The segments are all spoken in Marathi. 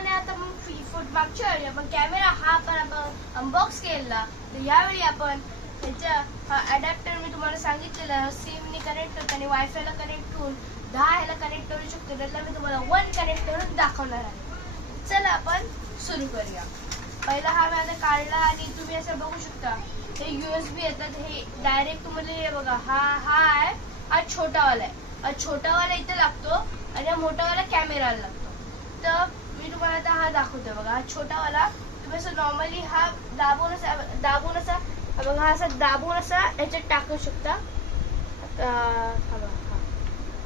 आणि आता मग मागच्या वेळी आपण कॅमेरा हा आपण अनबॉक्स केला, तर यावेळी आपण ह्याच्या अडॅप्टर मी तुम्हाला सांगितलेलं सिमनी कनेक्ट होतं आणि वायफायला कनेक्ट होऊन 10 ह्याला कनेक्ट करू शकतो, त्याला मी तुम्हाला 1 कनेक्ट करून दाखवणार आहे. चला आपण सुरू करूया. पहिला हा मी आता काढला आणि तुम्ही असं बघू शकता हे USB येतात. हे डायरेक्ट तुम्हाला हे बघा हा आहे, हा छोटावाला आहे. हा छोटावाला इथे लागतो आणि हा मोठावाला कॅमेराला लागतो. तर मी तुम्हाला आता हा दाखवतो बघा. हा छोटावाला तुम्ही असं नॉर्मली हा दाबून असा बघा, हा असा दाबून असा ह्याच्यात टाकू शकता.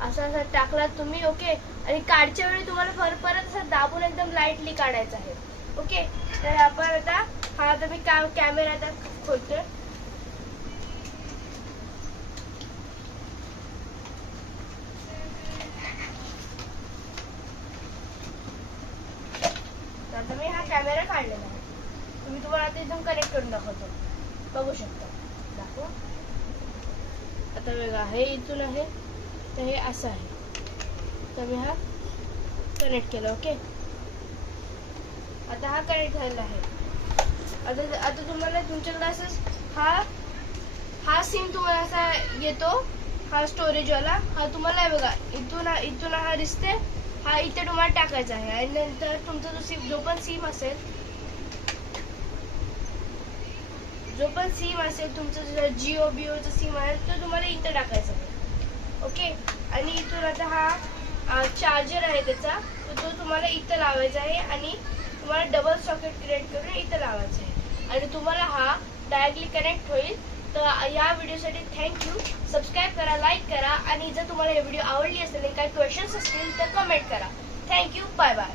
असा टाकला तुम्ही. ओके. आणि काढच्या वेळी तुम्हाला परत असं दाबून एकदम लाईटली काढायचं आहे. ओके. तर आपण आता हा आता मी कॅमेरा आता खोलतोय. आता मी हा कॅमेरा काढलेला आहे. तुम्ही तुम्हाला आता एकदम कनेक्ट करून दाखवतो. बघू शकता. दाखव. आता बघा हे इथून आहे, तर हे असं आहे. तर मी हा कनेक्ट केला. ओके. आता हा कनेक्ट झालेला आहे. आता तुम्हाला तुमच्याकडे असं हा सिम तुम्हाला असा येतो, हा स्टोरेजवाला. हा तुम्हाला बघा इथून हा दिसते, हा इथे तुम्हाला टाकायचा आहे. आणि नंतर तुमचा जो पण सिम असेल तुमचं जिओ बिओचं सिम आहे, तो तुम्हाला इथं टाकायचा आहे. ओके. आणि इथून आता हा चार्जर आहे त्याचा, तर तो तुम्हाला इथं लावायचा आहे आणि तुम्हाला डबल सॉकेट क्रिएट करून इथं लावायचं आहे आणि तुम्हाला हा डायरेक्टली कनेक्ट होईल. तर या व्हिडिओसाठी थँक्यू. सबस्क्राईब करा, लाईक करा आणि जर तुम्हाला हे व्हिडिओ आवडली असेल आणि काही क्वेश्चन्स असतील तर कमेंट करा. थँक्यू. Bye bye.